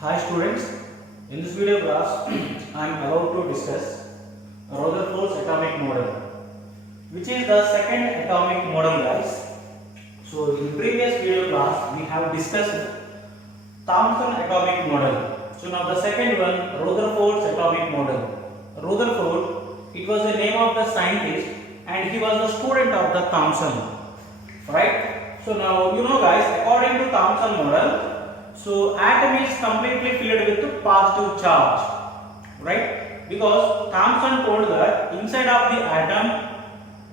Hi students, in this video class I am about to discuss Rutherford's atomic model, which is the second atomic model, guys. So in previous video class we have discussed Thomson atomic model. So now the second one, Rutherford's atomic model. Rutherford, it was the name of the scientist and he was the student of the Thomson, right? So now you know guys, according to Thomson model, so atom is completely filled with positive charge, right? Because Thomson told that inside of the atom,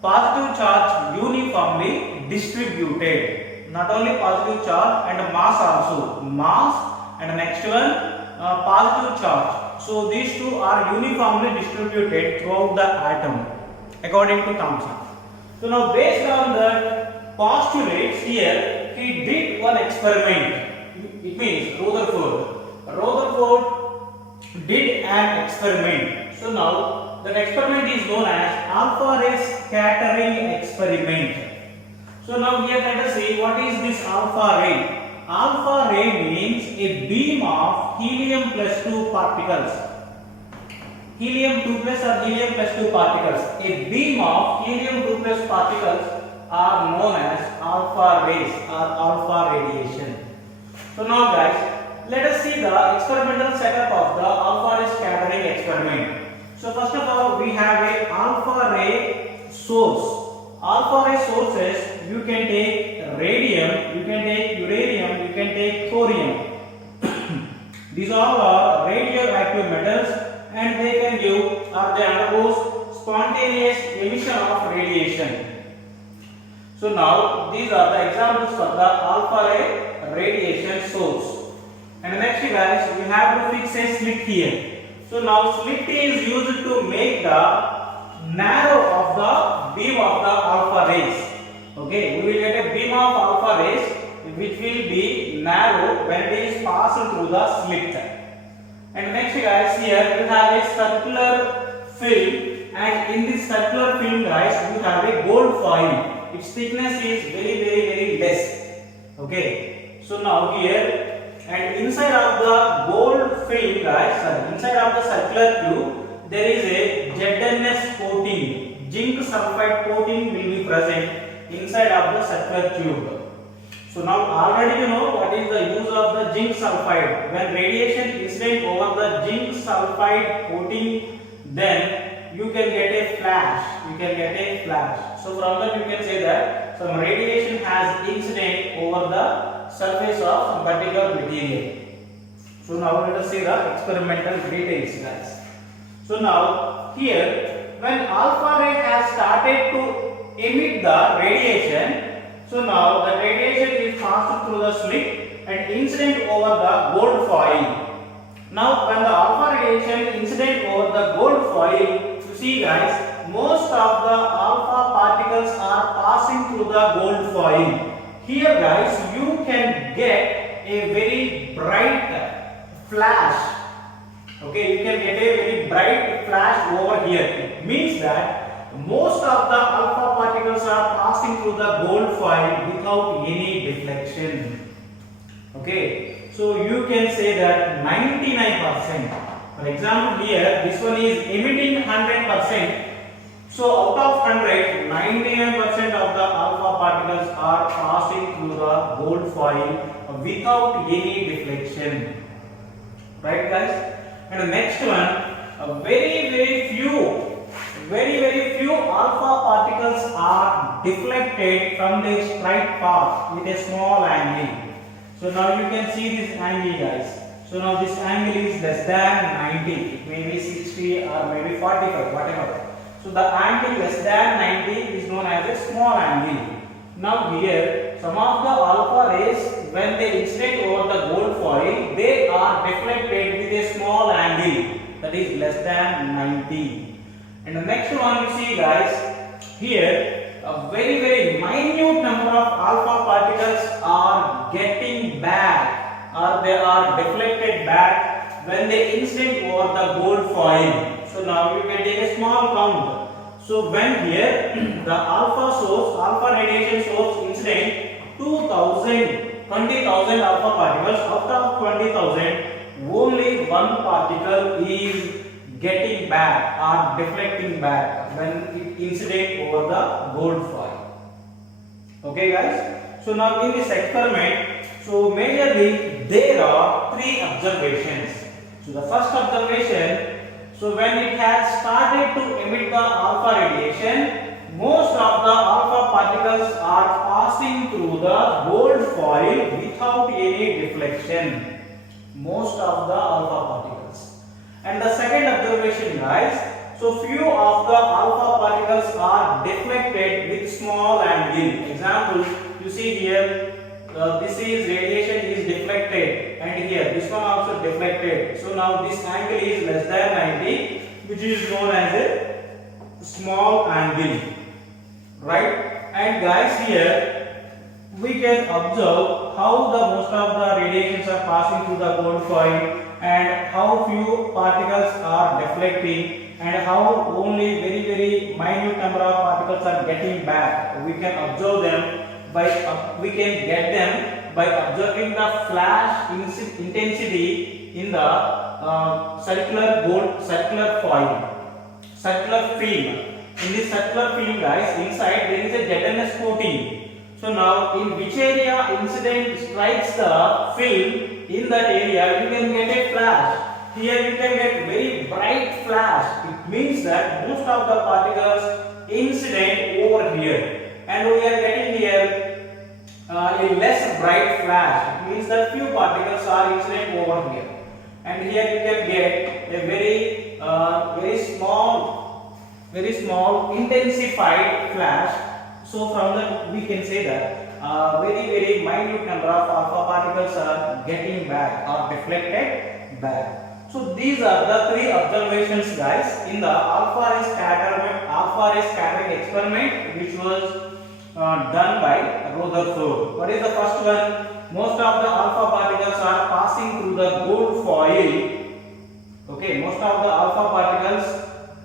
positive charge uniformly distributed. Not only positive charge and mass also, mass and next one positive charge. So these two are uniformly distributed throughout the atom, according to Thomson. So now based on the postulates here, he did one experiment. It means Rutherford did an experiment. So now that experiment is known as alpha ray scattering experiment. So now here let us see what is this alpha ray. Alpha ray means a beam of helium plus 2 particles. Helium 2 plus or helium plus 2 particles. A beam of helium 2 plus particles are known as alpha rays or alpha radiation. So now guys, let us see the experimental setup of the alpha ray scattering experiment. So first of all, we have a alpha ray source. Alpha ray sources, you can take radium, you can take uranium, you can take thorium. These all are radioactive metals and they can give or they undergo spontaneous emission of radiation. So now these are the examples for the alpha ray radiation source. And next guys, we have to fix a slit here. So now slit is used to make the narrow of the beam of the alpha rays. Okay, we will get a beam of alpha rays which will be narrow when it is passed through the slit. And next guys, here we have a circular film, and in this circular film guys, we have a gold foil. Its thickness is very less. Okay, so now here and inside of the gold film guys, inside of the circular tube, there is a ZnS coating. Zinc sulfide coating will be present inside of the circular tube. So now already you know what is the use of the zinc sulfide. When radiation incident over the zinc sulfide coating, then you can get a flash. You can get a flash. So from that you can say that some radiation has incident over the surface of some particular material. So now let us see the experimental details, guys. So now here, when alpha ray has started to emit the radiation, so now the radiation is passed through the slit and incident over the gold foil. Now when the alpha radiation incident over the gold foil, you see guys, most of the alpha particles are passing through the gold foil. Here guys, you can get a very bright flash. Okay, you can get a very bright flash over here. It means that most of the alpha particles are passing through the gold foil without any deflection. Okay, so you can say that 99%. For example, here this one is emitting 100%. So out of 100, 99% of the alpha particles are passing through the gold foil without any deflection. Right guys? And the next one, very few alpha particles are deflected from the straight path with a small angle. So now you can see this angle guys. So now this angle is less than 90, it may be 60 or maybe 45, whatever. So the angle less than 90 is known as a small angle. Now here, some of the alpha rays, when they incident over the gold foil, they are deflected with a small angle, that is less than 90. And the next one you see guys, here a very minute number of alpha particles are getting back or they are deflected back when they incident over the gold foil. So now you can take a small count. So when here the alpha radiation source incident 20,000 alpha particles, out of 20,000, only one particle is getting back or deflecting back when it incident over the gold foil. Okay guys, so now in this experiment, so majorly there are three observations. So the first observation, so when it has started to emit the alpha radiation, most of the alpha particles are passing through the gold foil without any deflection. Most of the alpha particles. And the second observation guys, so few of the alpha particles are deflected with small angle. Example, you see here, this is radiation is deflected, and here this one also deflected. So now this angle is less than 90, which is known as a small angle, right? And guys, here we can observe how the most of the radiations are passing through the gold foil, and how few particles are deflecting, and how only very minute number of particles are getting back. We can observe them by we can get them by observing the flash intensity in the circular film. In this circular film guys, inside there is a gelatinous coating. So now in which area incident strikes the film, in that area you can get a flash. Here you can get very bright flash. It means that most of the particles incident over here, and we are getting here a less bright flash. It means that few particles are incident over here, and here you can get a very small intensified flash. So from that we can say that very minute number of alpha particles are getting back or deflected back. So these are the three observations guys in the alpha ray scattering experiment, which was done by Rutherford. What is the first one? Most of the alpha particles are passing through the gold foil. Okay, most of the alpha particles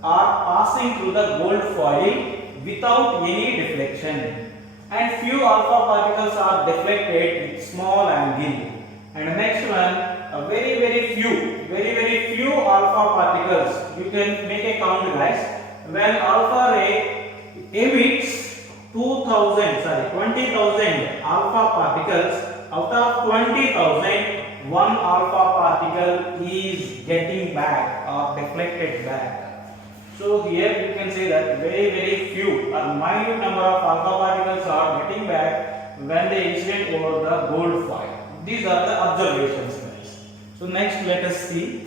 are passing through the gold foil without any deflection, and few alpha particles are deflected with small angle. And the next one, very few alpha particles. You can make a count guys. When alpha ray emits 20,000 alpha particles, out of 20,000, one alpha particle is getting back or deflected back. So here you can say that very few or minute number of alpha particles are getting back when they incident over the gold foil. These are the observations guys. So next let us see.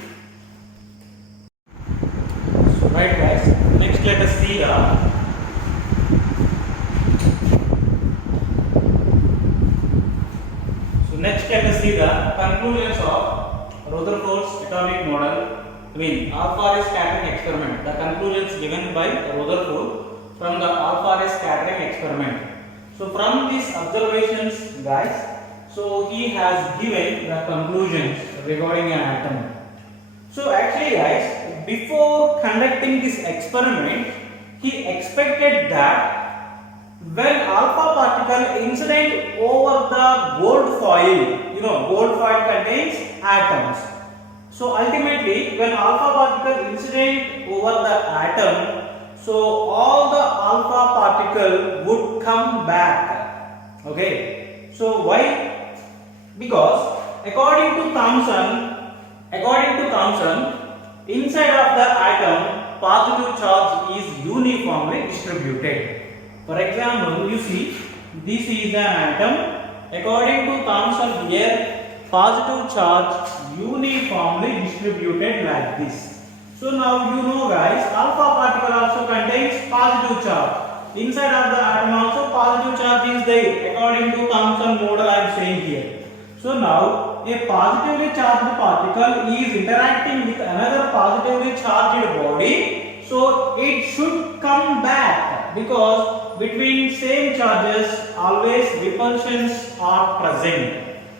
So right guys, next let us see the conclusions of Rutherford's atomic model. Alpha ray scattering experiment. The conclusions given by Rutherford from the alpha ray scattering experiment. So from these observations guys, so he has given the conclusions regarding an atom. So actually guys, before conducting this experiment, he expected that when alpha particle incident over the gold foil, gold foil contains atoms. So ultimately, when alpha particle incident over the atom, so all the alpha particle would come back. Okay. So why? Because according to Thomson, inside of the atom, positive charge is uniformly distributed. For example, you see, this is an atom. According to Thomson here, positive charge uniformly distributed like this. So now you know guys, alpha particle also contains positive charge. Inside of the atom also positive charge is there according to Thomson model I am saying here. So now a positively charged particle is interacting with another positively charged body, so it should come back, because between same charges always repulsions are present.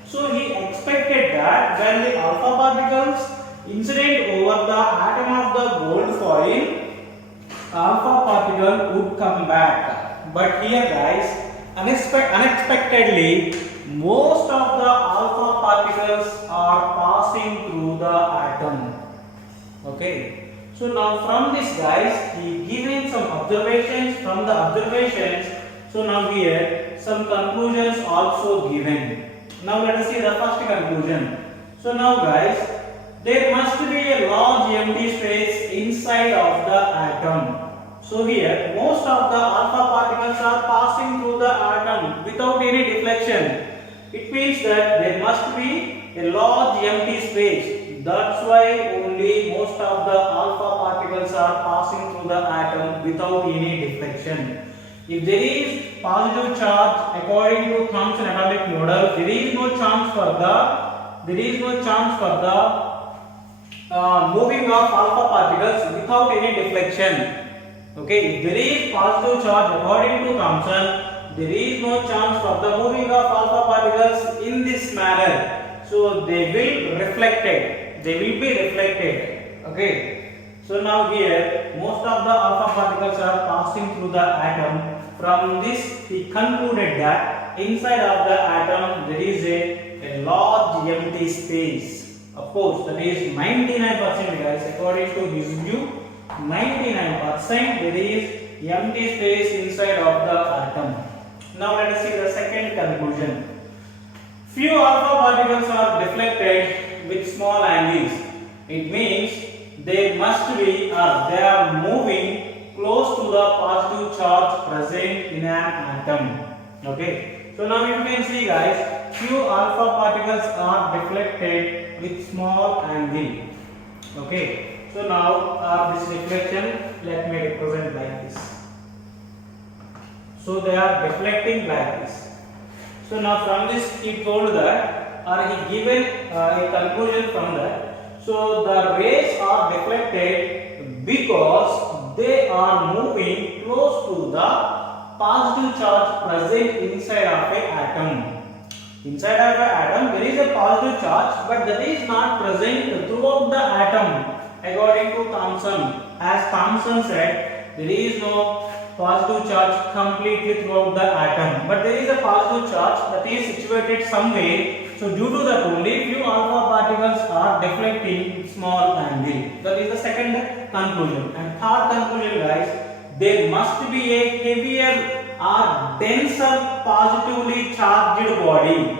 So he expected that when the alpha particles incident over the atom of the gold foil, alpha particle would come back. But here guys, unexpectedly, most of the alpha particles are passing through the atom. Okay. So now from this guys, he given some observations. From the observations, so now here some conclusions also given. Now let us see the first conclusion. So now guys, there must be a large empty space inside of the atom. So here most of the alpha particles are passing through the atom without any deflection. It means that there must be a large empty space. That's why only most of the alpha particles are passing through the atom without any deflection. If there is positive charge according to Thomson atomic model, there is no chance for the moving of alpha particles without any deflection. Okay, if there is positive charge according to Thomson, there is no chance for the moving of alpha particles in this manner. So they will be reflected. Okay. So now here most of the alpha particles are passing through the atom. From this he concluded that inside of the atom there is a large empty space. Of course that is 99% guys, according to his view 99% there is empty space inside of the atom. Now let us see the second conclusion. Few alpha particles are deflected with small angles. It means they must be or they are moving close to the positive charge present in an atom. Okay. So now you can see guys, few alpha particles are deflected with small angle. Okay. So now this reflection, let me represent like this. So they are deflecting like this. So now from this he told that, or he given a conclusion from that. So the rays are deflected because they are moving close to the positive charge present inside of an atom. Inside of an atom there is a positive charge, but that is not present throughout the atom. According to Thomson, as Thomson said, there is no positive charge completely throughout the atom, but there is a positive charge that is situated somewhere. So due to that only few alpha particles are deflecting with small angle. That is the second conclusion. And third conclusion guys, there must be a heavier or denser positively charged body.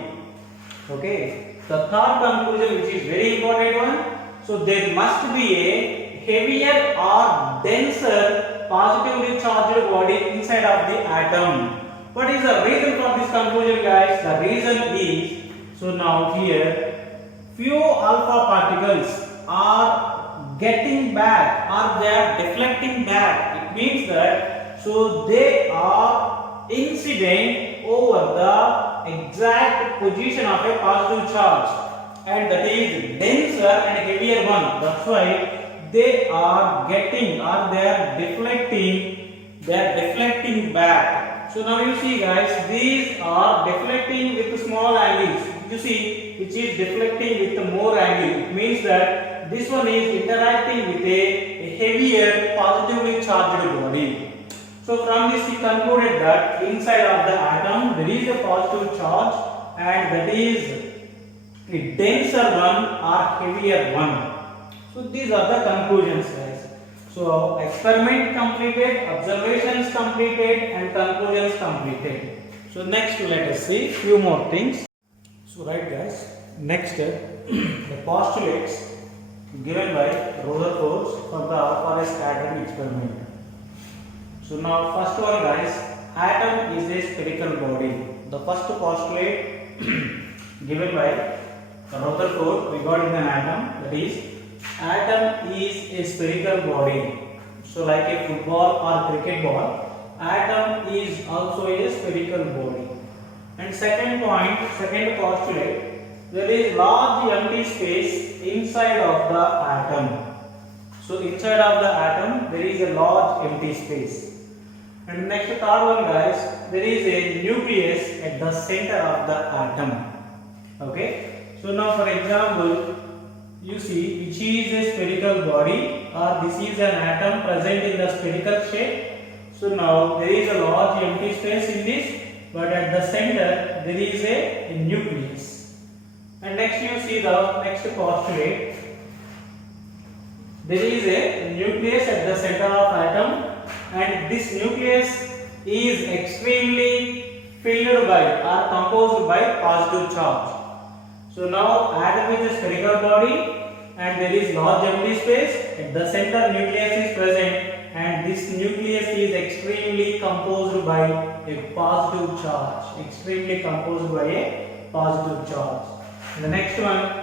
Okay. The third conclusion, which is very important one. So there must be a heavier or denser positively charged body inside of the atom. What is the reason for this conclusion guys? The reason is, so now here few alpha particles are getting back or they are deflecting back. It means that so they are incident over the exact position of a positive charge, and that is denser and heavier one. That's why they are getting or they are deflecting back. So now you see guys, these are deflecting with small angles. You see which is deflecting with more angle. It means that this one is interacting with a heavier positively charged body. So from this he concluded that inside of the atom there is a positive charge, and that is a denser one or heavier one. So these are the conclusions guys. So experiment completed, observations completed, and conclusions completed. So next let us see few more things. So right guys, next the postulates given by Rutherford for the alpha scattering experiment. So now first one guys, atom is a spherical body. The first postulate given by Rutherford regarding an atom, that is atom is a spherical body. So like a football or cricket ball, atom is also a spherical body. And second point, second postulate, there is large empty space inside of the atom. So inside of the atom there is a large empty space. And next third one guys, there is a nucleus at the center of the atom. Okay. So now for example, you see which is a spherical body, or this is an atom present in the spherical shape. So now there is a large empty space in this, but at the center there is a nucleus. And next you see the next postulate. There is a nucleus at the center of atom, and this nucleus is extremely filled by or composed by positive charge. So now atom is a spherical body and there is large empty space. At the center nucleus is present, and this nucleus is extremely composed by a positive charge. Extremely composed by a positive charge. The next one,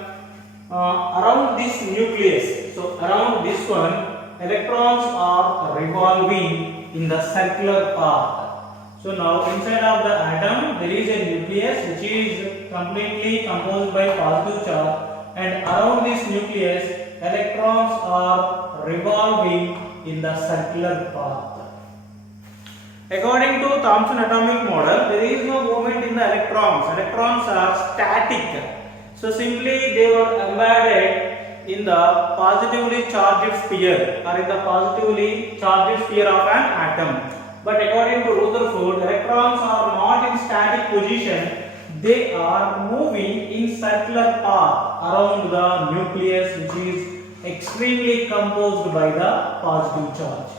around this nucleus. So around this one, electrons are revolving in the circular path. So now inside of the atom there is a nucleus which is completely composed by positive charge, and around this nucleus electrons are revolving in the circular path. According to Thomson atomic model, there is no movement in the electrons. Electrons are static. So simply they were embedded in the positively charged sphere or in the positively charged sphere of an atom. But according to Rutherford, electrons are not in static position. They are moving in circular path around the nucleus, which is extremely composed by the positive charge.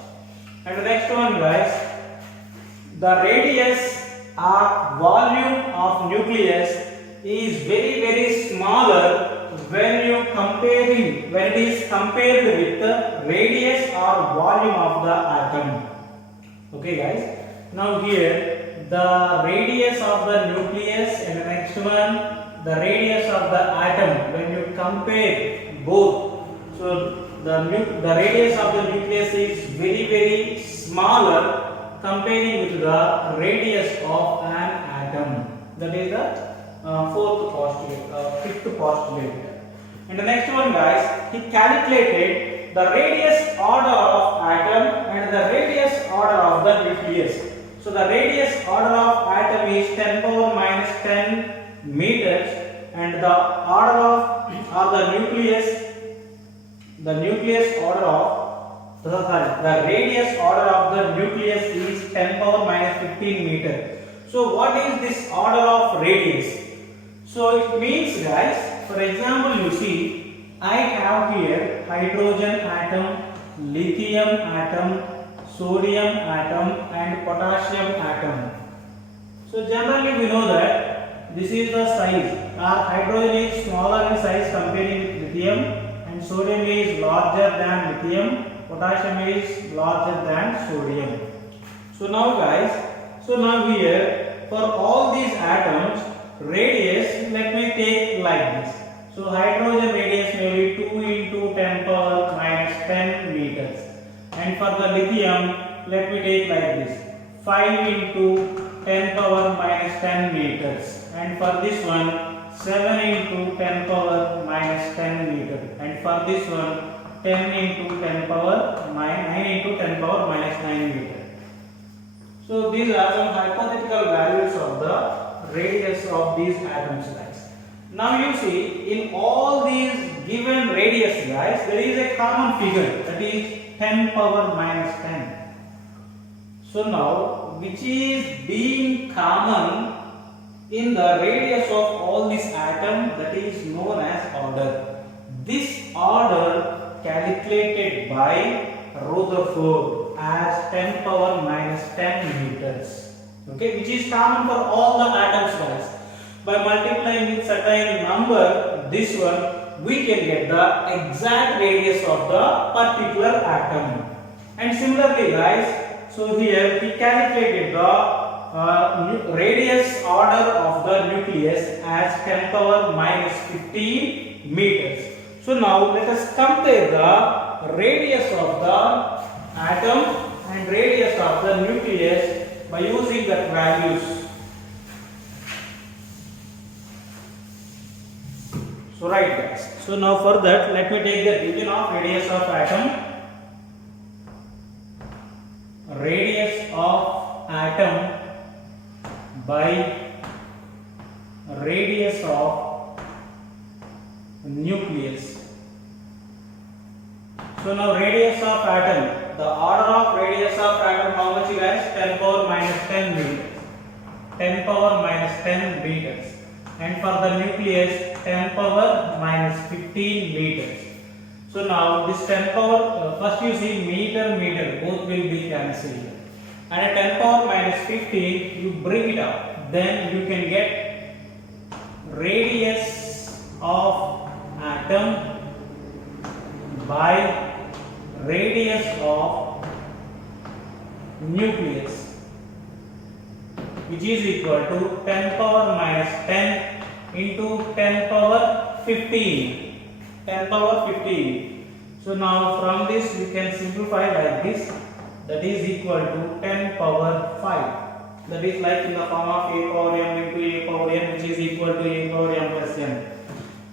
And the next one, guys, the radius or volume of nucleus is very smaller when it is compared with the radius or volume of the atom. Okay, guys. Now here the radius of the nucleus, and the next one the radius of the atom. When you compare both, so the radius of the nucleus is very smaller comparing with the radius of an atom. That is the fifth postulate. And the next one, guys, he calculated the radius order of atom and the radius order of the nucleus. So the radius order of atom is 10 power minus 10 meters, and the order of the radius order of the nucleus is 10 power minus 15 meter. So what is this order of radius? So it means, guys, for example, you see I have here hydrogen atom, lithium atom, sodium atom and potassium atom. So generally we know that this is the size. Our hydrogen is smaller in size comparing with lithium, and sodium is larger than lithium, potassium is larger than sodium. So now, guys, here for all these atoms, radius, let me take like this. So hydrogen radius may be 2 into 10 power minus 10 meters, and for the lithium, let me take like this, 5 into 10 power minus 10 meters, and for this one 7 into 10 power minus 10 meters, and for this one 10 into 10 power 9 into 10 power minus 9 meters. So these are some hypothetical values of the radius of these atoms, guys. Now you see, in all these given radius, guys, there is a common figure, that is 10 power minus 10. So now, which is being common in the radius of all these atoms, that is known as order. This order calculated by Rutherford as 10 power minus 10 meters. Okay, which is common for all the atoms, guys. By multiplying with certain number, this one, we can get the exact radius of the particular atom. And similarly, guys, so here we calculated the radius order of the nucleus as 10 power minus 15 meters. So now let us compare the radius of the atom and radius of the nucleus by using the values. So right, guys. So now for that, let me take the region of radius of atom. Radius of atom by radius of nucleus. So now radius of atom, the order of radius of atom, how much, guys? 10 power minus 10 meters. 10 power minus 10 meters. And for the nucleus, 10 power minus 15 meters. So now this 10 power, first you see meter, both will be cancelled. And at 10 power minus 15, you bring it up. Then you can get radius of atom by radius of nucleus, which is equal to 10 power minus 10 into 10 power 15. 10 power 15. So now from this we can simplify like this, that is equal to 10 power 5. That is like in the form of a power m into a power n, which is equal to a power m plus n.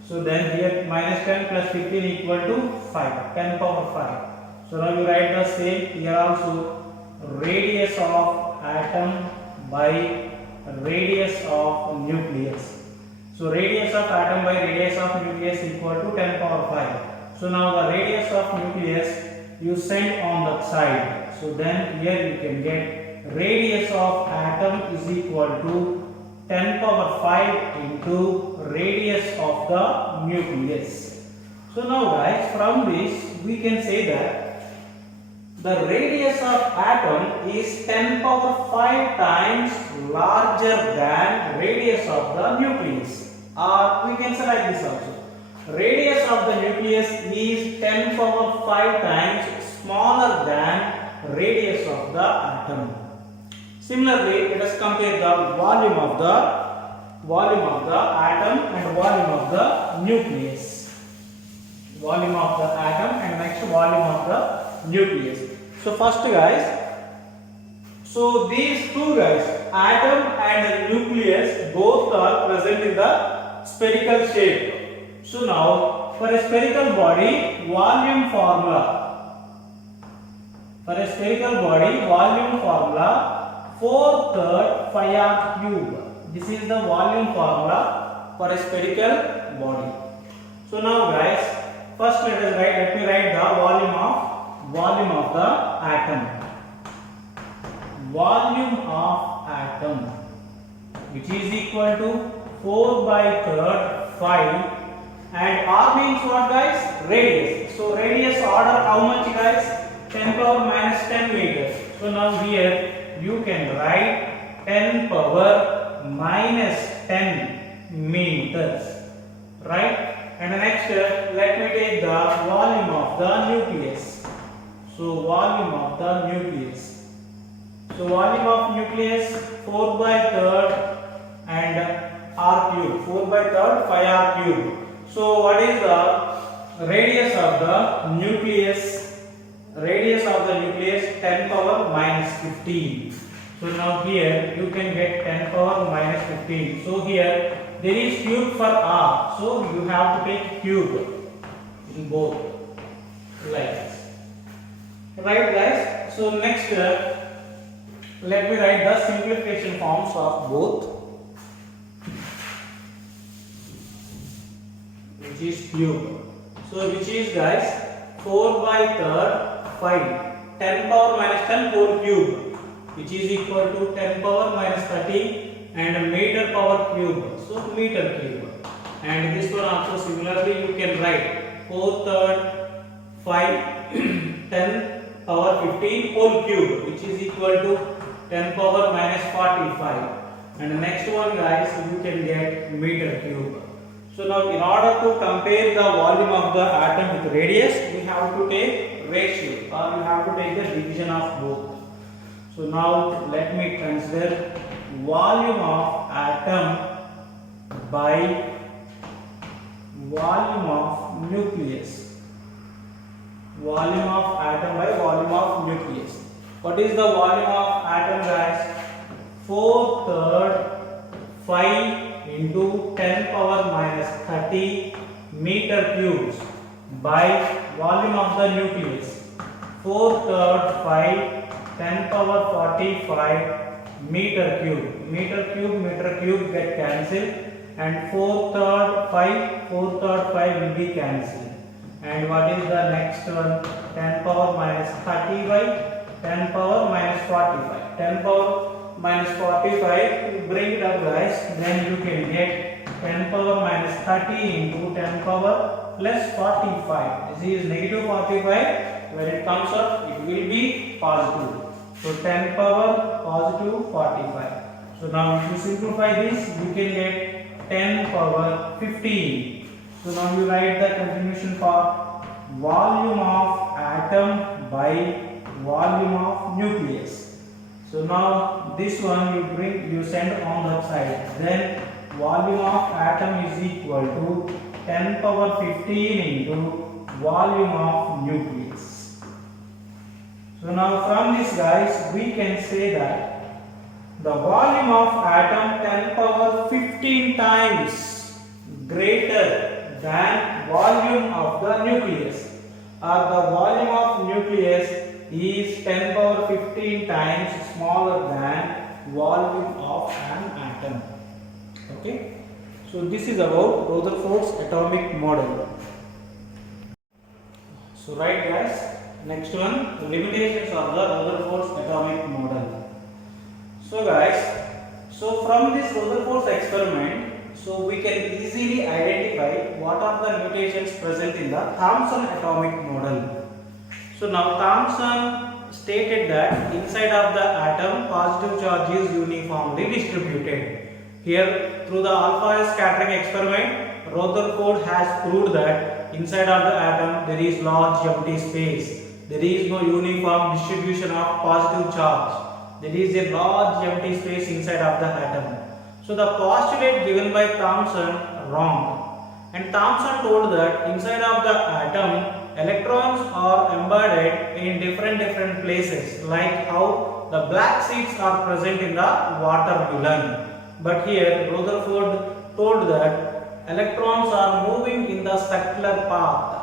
So then here minus 10 plus 15 equal to 5, 10 power 5. So now you write the same here also, radius of atom by radius of nucleus. So radius of atom by radius of nucleus equal to 10 power 5. So now the radius of nucleus you send on that side. So then here you can get radius of atom is equal to 10 power 5 into radius of the nucleus. So now guys, from this we can say that the radius of atom is 10 power 5 times larger than radius of the nucleus. Or we can say like this also. Radius of the nucleus is 10 power 5 times smaller than radius of the atom. Similarly, let us compare the volume of the atom and volume of the nucleus. Volume of the atom and next volume of the nucleus. So first guys, so these two guys, atom and nucleus, both are present in the spherical shape. So now for a spherical body, volume formula. For a spherical body, volume formula 4/3 phi r cube. This is the volume formula for a spherical body. So now guys, first let me write the volume of the atom. Volume of atom, which is equal to 4/3 phi, and r means what guys? Radius. So radius order how much guys? 10 power minus 10 meters. So now here you can write 10 power minus 10 meters, right? And next let me take the volume of the nucleus. So volume of the nucleus. So volume of nucleus 4/3 and r cube, 4/3 phi r cube. So what is the radius of the nucleus? Radius of the nucleus 10 power minus 15. So now here you can get 10 power minus 15. So here there is cube for r. So you have to take cube in both like this. Right guys? So next let me write the simplification forms of both, which is cube. So which is guys 4/3 phi, 10 power minus 10 whole cube, which is equal to 10 power minus 30 and meter power cube. So meter cube. And this one also similarly you can write 4/3 phi 10 power 15 whole cube, which is equal to 10 power minus 45. And the next one guys, you can get meter cube. So now in order to compare the volume of the atom with radius, we have to take ratio, or we have to take the division of both. So now let me consider volume of atom by volume of nucleus. Volume of atom by volume of nucleus. What is the volume of atom guys? 4/3 phi into 10 power minus 30 meter cubes by volume of the nucleus. 4/3 phi 10 power 45 meter cube. Meter cube get cancelled, and 4/3 phi will be cancelled. And what is the next one? 10 power minus 30 by 10 power minus 45. 10 power minus 45, you bring it up guys, then you can get 10 power minus 30 into 10 power plus 45. This is negative 45. When it comes up, it will be positive. So 10 power positive 45. So now if you simplify this, you can get 10 power 15. So now you write the continuation for volume of atom by volume of nucleus. So now this one you send on that side. Then volume of atom is equal to 10 power 15 into volume of nucleus. So now from this, guys, we can say that the volume of atom 10 power 15 times greater than volume of the nucleus, or the volume of nucleus is 10 power 15 times smaller than volume of an atom. Okay, so this is about Rutherford's atomic model. So right, guys, next one, limitations of the Rutherford's atomic model. So guys, so from this Rutherford's experiment, so we can easily identify what are the mutations present in the Thomson atomic model. So now Thomson stated that inside of the atom positive charge is uniformly distributed. Here through the alpha scattering experiment, Rutherford has proved that inside of the atom there is large empty space. There is no uniform distribution of positive charge. There is a large empty space inside of the atom. So the postulate given by Thomson wrong. And Thomson told that inside of the atom electrons are embedded in different places, like how the black seeds are present in the watermelon. But here Rutherford told that electrons are moving in the circular path.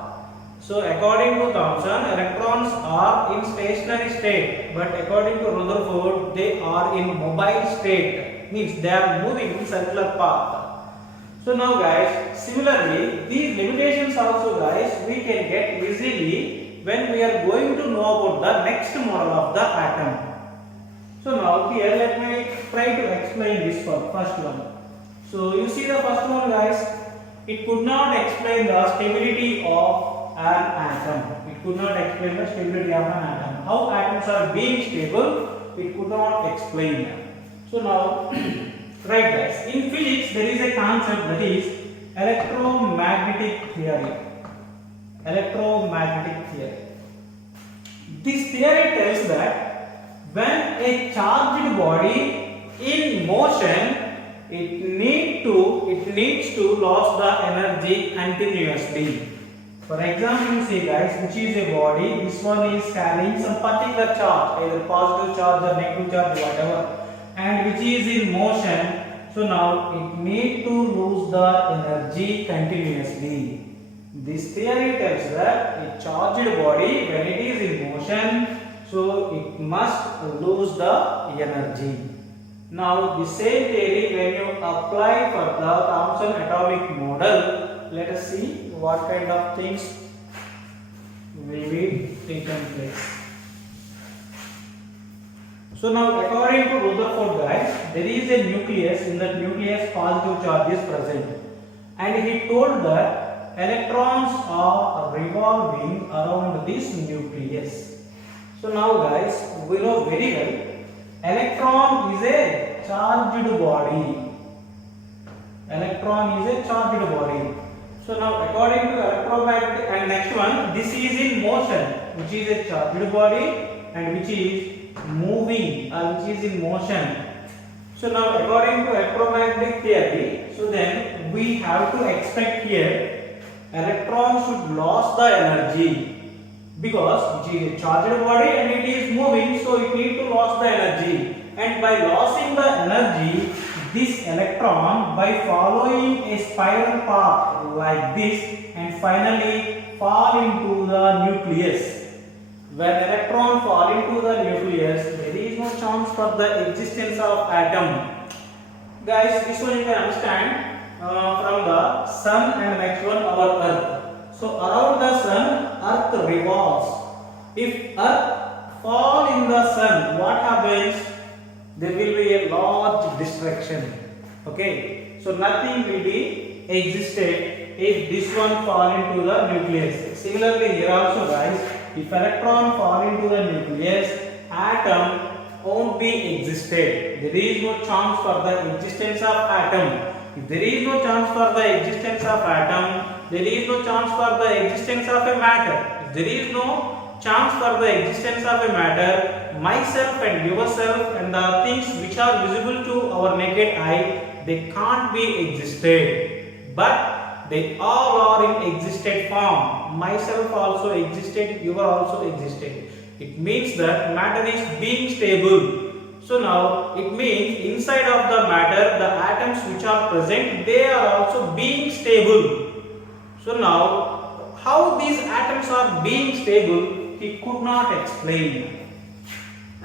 So according to Thomson, electrons are in stationary state, but according to Rutherford, they are in mobile state, means they are moving in circular path. So now, guys, similarly, these limitations also, guys, we can get easily when we are going to know about the next model of the atom. So now here let me try to explain this first one. So you see the first one, guys, it could not explain the stability of an atom. It could not explain the stability of an atom. How atoms are being stable, it could not explain. So now, right, guys, in physics there is a concept that is electromagnetic theory. Electromagnetic theory. This theory tells that when a charged body in motion, it needs to lose the energy continuously. For example, you see, guys, which is a body, this one is carrying some particular charge, either positive charge or negative charge, whatever, and which is in motion. So now it needs to lose the energy continuously. This theory tells that a charged body, when it is in motion, so it must lose the energy. Now the same theory when you apply for the Thomson atomic model, let us see what kind of things will be taken place. So now according to Rutherford, guys, there is a nucleus. In that nucleus positive charge is present, and he told that electrons are revolving around this nucleus. So now, guys, we know very well electron is a charged body. Electron is a charged body. So now according to electromagnetic, and next one, this is in motion, which is a charged body and which is moving or which is in motion. So now according to electromagnetic theory, so then we have to expect here electron should lose the energy, because it is a charged body and it is moving, so it needs to lose the energy, and by losing the energy, this electron, by following a spiral path like this, and finally fall into the nucleus. When electron fall into the nucleus, there is no chance for the existence of atom. Guys, this one you can understand from the sun, and next one our earth. So around the sun, earth revolves. If earth fall in the sun, what happens? There will be a large destruction. Okay. So nothing will be existed if this one fall into the nucleus. Similarly here also guys, if electron fall into the nucleus, atom won't be existed. There is no chance for the existence of atom. If there is no chance for the existence of atom, there is no chance for the existence of a matter. If there is no chance for the existence of a matter, myself and yourself and the things which are visible to our naked eye, they can't be existed. But they all are in existed form. Myself also existed, you are also existed. It means that matter is being stable. So now it means inside of the matter, the atoms which are present, they are also being stable. So now how these atoms are being stable, he could not explain.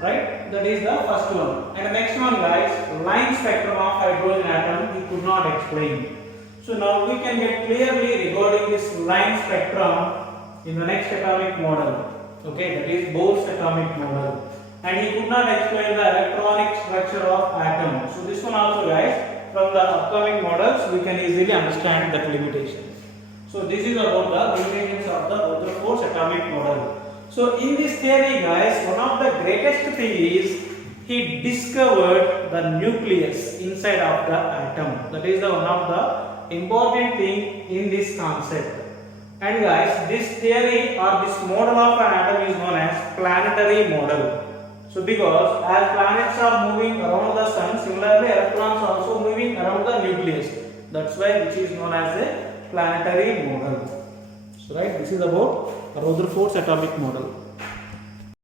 Right? That is the first one. And the next one guys, line spectrum of hydrogen atom, he could not explain. So now we can get clearly regarding this line spectrum in the next atomic model. Okay, that is Bohr's atomic model. And he could not explain the electronic structure of atom. So this one also guys, from the upcoming models we can easily understand that limitations. So this is about the limitations of the Rutherford's atomic model. So in this theory guys, one of the greatest thing is he discovered the nucleus inside of the atom. That is the one of the important thing in this concept. And guys, this theory or this model of an atom is known as planetary model. So because as planets are moving around the sun, similarly electrons are also moving around the nucleus. That's why which is known as a planetary model. So right, this is about Rutherford's atomic model.